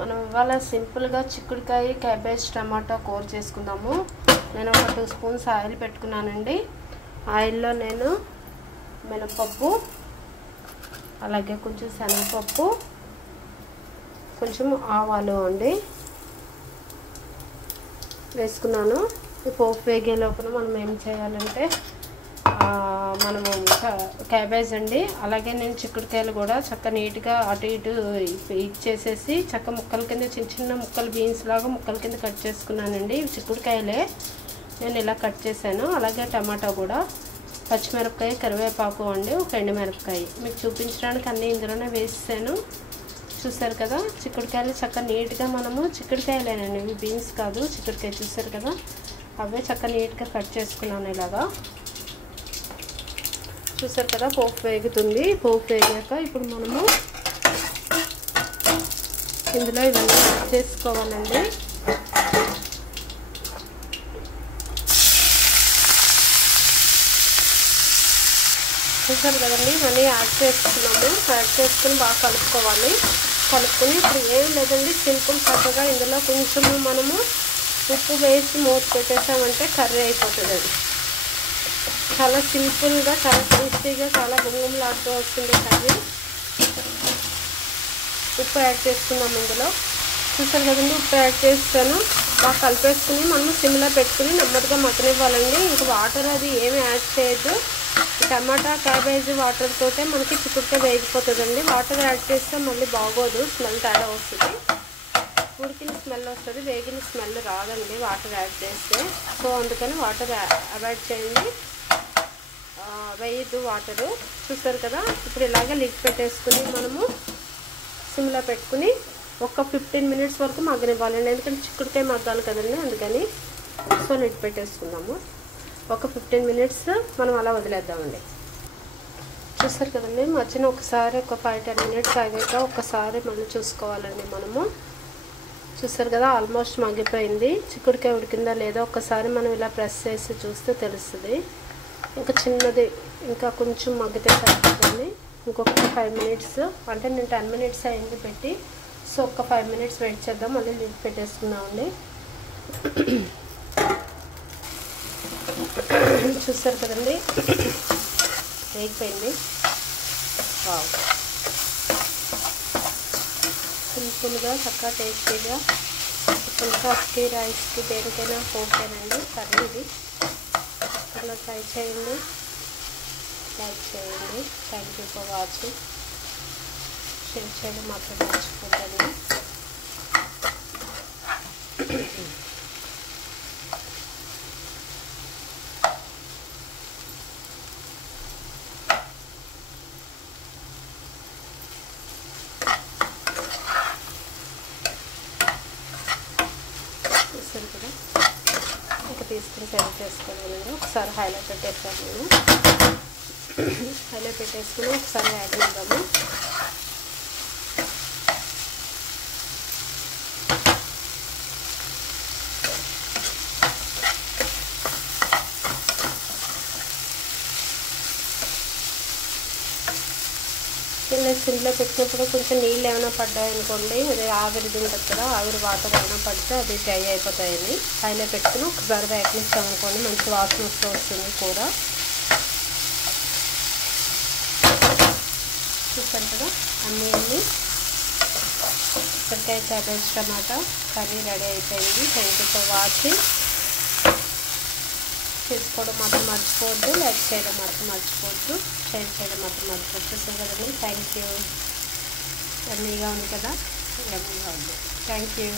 మనం ఇవాళ సింపుల్గా చిక్కుడుకాయ క్యాబేజ్ టమాటా కూర చేసుకుందాము. నేను ఒక 2 స్పూన్స్ ఆయిల్ పెట్టుకున్నానండి. ఆయిల్లో నేను మినపప్పు, అలాగే కొంచెం శనగపప్పు, కొంచెం ఆవాలు అండి వేసుకున్నాను. ఈ పోపు వేగే లోపల మనం ఏం చేయాలంటే మనము క్యాబేజ్ అండి, అలాగే నేను చిక్కుడుకాయలు కూడా చక్క నీట్గా అటు ఇటు ఇచ్చేసేసి చక్క ముక్కల కింద చిన్న చిన్న ముక్కలు బీన్స్ లాగా ముక్కల కింద కట్ చేసుకున్నానండి. చిక్కుడుకాయలే నేను ఇలా కట్ చేశాను. అలాగే టమాటా కూడా, పచ్చిమిరపకాయ, కరివేపాకు అండి, ఒక ఎండుమిరపకాయ మీకు చూపించడానికి అన్నీ ఇందులోనే వేసాను. చూసారు కదా, చిక్కుడుకాయలు చక్క నీట్గా మనము చిక్కుడుకాయలేనండి, ఇవి బీన్స్ కాదు, చిక్కుడుకాయ చూసారు కదా, అవే చక్క నీట్గా కట్ చేసుకున్నాను ఇలాగా. చూసారు కదా, పోపు వేగుతుంది. పోపు వేగాక ఇప్పుడు మనము ఇందులో ఇవన్నీ యాడ్ చేసుకోవాలండి. చూసారు కదండి, ఇవన్నీ యాడ్ చేసుకున్నాము. యాడ్ చేసుకుని బాగా కలుపుకోవాలి. కలుపుకొని ఇప్పుడు ఏం లేదండి, సింపుల్ చక్కగా ఇందులో కొంచెము మనము ఉప్పు వేసి మూత పెట్టేసామంటే కర్రీ అయిపోతుంది. అది చాలా సింపుల్గా, చాలా టేస్టీగా, చాలా గుమగుమలాడుతూ వస్తుంది కర్రీ. ఉప్పు యాడ్ చేసుకుందాం ఇందులో. చూసారు కదండి, ఉప్పు యాడ్ చేస్తాను. బాగా కలిపేసుకుని మనము సిమ్లో పెట్టుకుని నెమ్మదిగా మగ్గనివ్వాలండి. ఇంకా వాటర్ అది ఏమి యాడ్ చేయొద్దు. టమాటా క్యాబేజ్ వాటర్ తోటే మనకి చిక్కుడుకాయ వేగిపోతుందండి. వాటర్ యాడ్ చేస్తే మళ్ళీ బాగోదు, స్మెల్ తేడా వస్తుంది, ఉడికిన స్మెల్ వస్తుంది, వేగిన స్మెల్ రాదండి వాటర్ యాడ్ చేస్తే. సో అందుకని వాటర్ అవాయిడ్ చేయండి, వేయద్దు వాటరు. చూసారు కదా, ఇప్పుడు ఇలాగే లిడ్ పెట్టేసుకుని మనము సిమ్లో పెట్టుకుని ఒక 15 మినిట్స్ వరకు మగ్గనివ్వాలండి. ఎందుకంటే చిక్కుడుకాయ మగ్గాలి కదండి, అందుకని. సో లిడ్ పెట్టేసుకుందాము. ఒక 15 మినిట్స్ మనం అలా వదిలేద్దామండి. చూసారు కదండి, మధ్యన ఒకసారి ఒక 5-10 మినిట్స్ ఆగాక ఒకసారి మళ్ళీ చూసుకోవాలండి మనము. చూసారు కదా, ఆల్మోస్ట్ మగ్గిపోయింది. చిక్కుడుకాయ ఉడికిందా లేదా ఒక్కసారి మనం ఇలా ప్రెస్ చేసి చూస్తే తెలుస్తుంది. ఇంకా చిన్నది, ఇంకా కొంచెం మగ్గితే సరిపోతుంది. ఇంకొక 5 మినిట్స్, అంటే నేను 10 మినిట్స్ అయింది పెట్టి. సో ఒక 5 మినిట్స్ వెయిట్ చేద్దాం, మళ్ళీ లిడ్ పెట్టేసుకుందామండి. చూసారు కదండి, వేగిపోయింది. వావ్, సింపుల్గా చక్కగా టేస్టీగా పుల్కాకి, రైస్కి, దేనికైనా ఓకేనండి కర్రీ ఇది. ఇలా ట్రై చేయండి, లైక్ చేయండి. Thank you for watching. Share చేయడం మాత్రం మర్చిపోకండి. చూసారు కదా, ఇంకా తీసుకుని సర్వ్ చేసుకోవాలండి. ఒకసారి హైలైట్ పెట్టేస్తాను నేను. హైలైట్ పెట్టేసుకుని ఒకసారి యాడ్ చేద్దాము. ఇలా సిమ్లో పెట్టినప్పుడు కొంచెం నీళ్ళు ఏమైనా పడ్డాయనుకోండి, అది ఆవిరిది ఉంటుంది కదా, ఆవిరి వాటర్ ఏమైనా పడితే అది డ్రై అయిపోతాయని హైలో పెట్టుకుని ఒకసారి వేగనిస్తాం అనుకోండి, మంచి వాసన వస్తూ వస్తుంది కూర. చూసారు కదా, అన్నీ చిక్కుడుకాయ క్యాబేజ్ టమాటా కర్రీ రెడీ అయిపోయింది. Thank you for watching. చేసుకోవడం మాత్రం మర్చిపోవద్దు, లైక్ చేయడం మాత్రం మర్చిపోవద్దు, షేర్ చేయడం మాత్రం మర్చిపోవద్దు. చూసారు కదండి, థ్యాంక్ యూ. యమ్మీగా ఉంది కదా, యమ్మీగా ఉంది. Thank you.